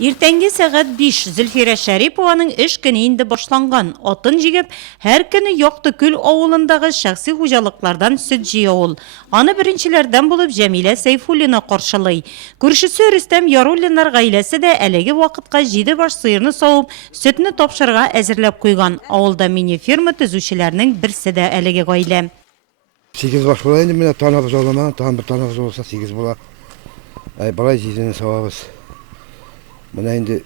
Иртәнге сәгать 5 Зөлфира Шәрипованың эш көне инде башланган. Атын җигеп, һәр көне Яктыкүл авылындагы шәхси хуҗалыклардан сөт җыя ул. Аны беренчеләрдән булып Җәмилә Сәйфуллина каршылый. Күршесе Рөстәм Яруллиннар гаиләсе дә әлеге вакытка 7 баш сыерны савып, сөтне тапшырырга әзерләп куйган. Авылда мини-ферма төзүчеләрнең берсе дә әлеге гаилә. 8 баш була инде, менә танабыз олама, тагын бер танабыз булса 8 була. Балай җидене савабыз. Менә инде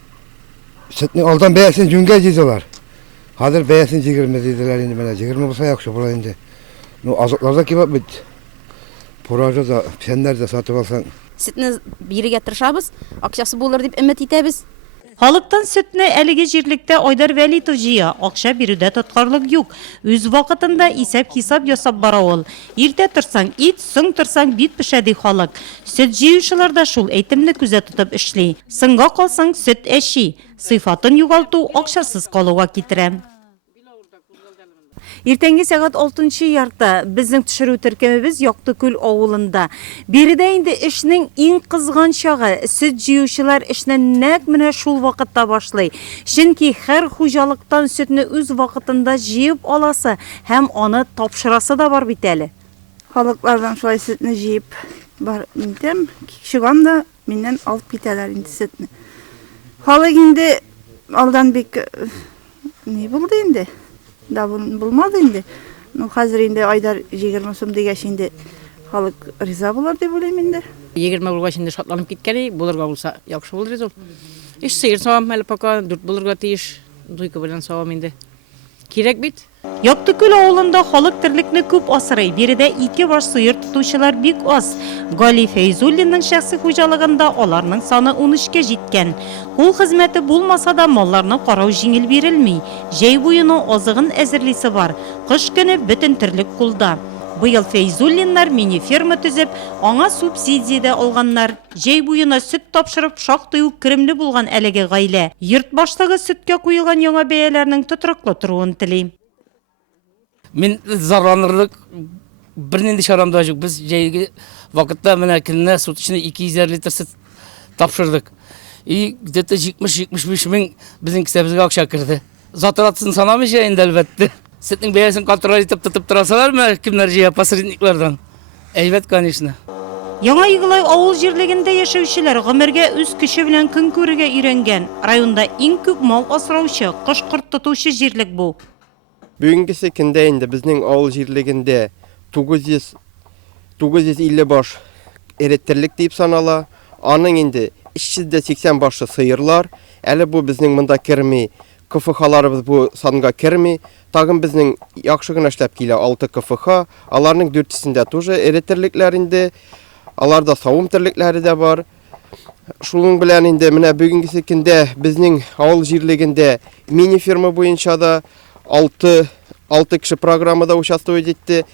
сөтнең алдан бәясен жүнгә җыйдылар. Хәзер бәясен 20 диләр инде, менә 20 булса яхшы була инде. Азыкларда кебек бит. Поража да, пеннәр дә сатып алсаң. Сөтне бирергә тырышабыз, акчасы булыр дип өмет итәбез. Халыктан сөтне әлеге җирлектә Айдар Вәлитов җыя, акча бирүдә тоткарлык юк. Үз вакытында исәп-хисап ясап бара ул. Иртә торсаң ит, соң торсаң бит пешә ди халык. Сөт җыючылар да шул әйтемне күзә тотып эшли. Сыңга калсаң сөт әши, сыйфатын югалту акчасыз калуга китерә. Иртәнге сәгать 6 ярта безнең төшерү төркемебез Яктыкүл авылында. Биредә инде эшнең иң кызган чагы, сөт җыючылар эшне нәкъ менә шул вакытта башлый. Чөнки һәр хуҗалыктан сөтне үз вакытында җыеп аласы һәм аны тапшырасы да бар бит әле. Халыклардан шулай сөтне җыеп бар интем, кичегән да миннән алып китәләр инде сөтне. Халык инде алдан бик ни булды инде? Да булмады инде. Хәзер инде Айдар 20 сум дигәч инде халык риза булыр дип уйлыйм инде. 20 булгач инде шатланып киткәни, булырга булса яхшы булыр иде ул. Иш сыер савам әле пока 4 булырга тиеш. Дуйка белән савам инде. Кирәк бит. Яктыкүл авылында халык терлекне күп асрый. Биредә 2 баш сыер тотучылар бик аз. Гали Фәйзуллинның шәхси хуҗалыгында аларның саны 13-кә җиткән. Ул хезмәте булмаса да малларны карау җиңел бирелми. Җәй буена азыгын әзерлисе бар. Кыш көне бөтен терлек кулда. Быел Фәйзуллиннар мини-ферма төзеп, аңа субсидия дә алганнар. Җәй буена сөт тапшырып шактый ук керемле булган әлеге гаилә. Йорт баштагы сөткә куелган яңа бәяләрнең тотрыклы торуын тели. Мин зарланырлык бернинди шарам да юк. Без җәйге вакытта менә көненә суточный 250 литр сөт тапшырдык. И где-то 70-75 мең безнең кисәбезгә акча керде. Затратсын санамыйча инде әлбәттә. Сөтнең бәясен контроль итеп тотып торасалармы, кемнәр җыя посредниклардан? Әйбәт, конечно. Яңа Игылай авыл җирлегендә яшәүчеләр гомергә үз көче белән көн күрергә өйрәнгән. Районда иң күп мал асраучы, кош-корт тотучы җирлек бу. Бүгенге көндә инде безнең авыл җирлегендә 950 баш эреttерлек дип санала. Аның инде 380 башы сыерлар. Әле бу безнең монда керми. КФХ-ларыбыз бу санга керми. Тагын безнең яхшы гына эшләп килә 6 КФХ. Аларның 4-сендә тоже эреттерлекләр инде. Аларда савым терлекләре дә бар. Шуның белән инде менә бүгенге көндә безнең авыл җирлегендә мини-ферма буенча да 6 кеше программада участвовать итте.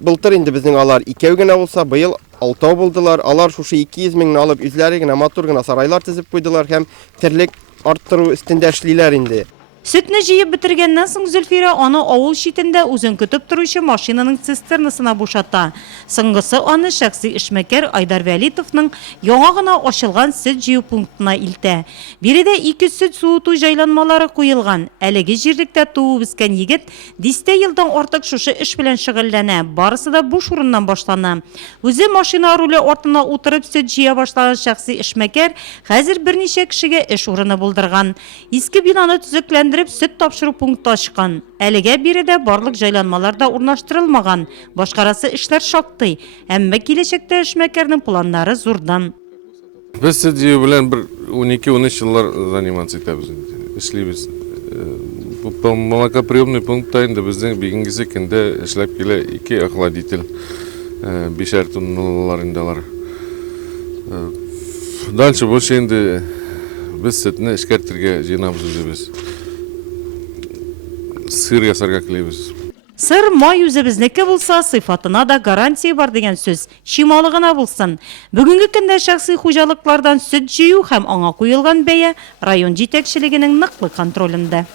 Былтыр инде безнең алар 2 генә булса, быел 6 булдылар. Алар шушы 200 меңне алып үзләре генә матур гына сарайлар төзеп куйдылар һәм терлек арттыру өстендә эшлиләр инде. Сөтне җыеп бетергәннән соң Зөлфира аны авыл читендә үзен көтеп торучы машинаның цистернасына бушата. Соңгысы аны шәхси эшмәкәр Айдар Вәлитовның яңа гына ачылган сөт җыю пунктына илтә. Биредә 2 сөт суыту җайланмалары куелган. Әлеге җирлектә туып үскән егет 10 елдан артык шушы эш белән шөгыльләнә. Барысы да буш урыннан башлана. Үзе машина руле артына утырып сөт җыя башлаган шәхси эшмәкәр хәзер берничә кешегә эш урыны булдырган. Иске бинаны төзекләндереп сөт тапшыру пункты ачкан. Әлегә биредә барлык җайланмалар да урнаштырылмаган. Башкарасы эшләр шактый. Әмма киләчәктә эшмәкәрнең планнары зурдан. Без сөт җыю белән 12-13 еллар заниматься итәбез. Эшлибез. Бу молокоприемный пунктта инде безнең бүгенге көндә эшләп килә 2 охладитель 5 тонналар индалар. Дальше больше инде без сөтне эшкәртергә җыенабыз үзебез. Сыр ясарга телибез. Сыр май үзебезнеке булса, сыйфатына да гарантия бар дигән сүз. Шималыгына булсын. Бүгенге көндә шәхси хуҗалыклардан сөт җыю һәм аңа куелган бәя район җитәкчелегенең ныклы контролендә.